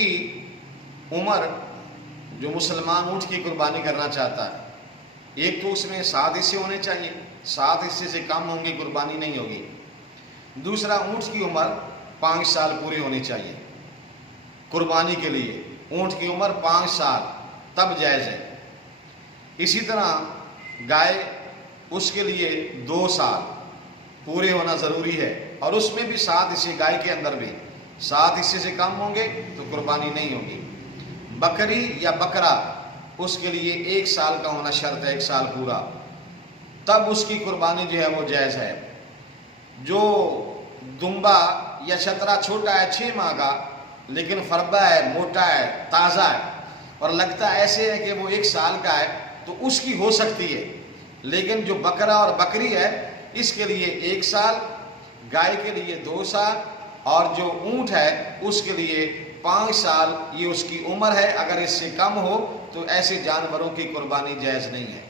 کی عمر جو مسلمان اونٹ کی قربانی کرنا چاہتا ہے، ایک تو اس میں 7 حصے ہونے چاہیے، 7 حصے سے کم ہوں گے قربانی نہیں ہوگی۔ دوسرا، اونٹ کی عمر 5 سال پورے ہونی چاہیے قربانی کے لیے، اونٹ کی عمر 5 سال تب جائز ہے۔ اسی طرح گائے، اس کے لیے 2 سال پورے ہونا ضروری ہے، اور اس میں بھی 7 حصے، گائے کے اندر بھی 7 حصے سے کم ہوں گے تو قربانی نہیں ہوگی۔ بکری یا بکرا، اس کے لیے 1 سال کا ہونا شرط ہے، 1 سال پورا، تب اس کی قربانی جو ہے وہ جائز ہے۔ جو دمبا یا چترا چھوٹا ہے 6 ماہ کا لیکن فربا ہے، موٹا ہے، تازہ ہے، اور لگتا ایسے ہے کہ وہ 1 سال کا ہے، تو اس کی ہو سکتی ہے۔ لیکن جو بکرا اور بکری ہے اس کے لیے 1 سال، گائے کے لیے 2 سال، اور جو اونٹ ہے اس کے لیے 5 سال یہ اس کی عمر ہے۔ اگر اس سے کم ہو تو ایسے جانوروں کی قربانی جائز نہیں ہے۔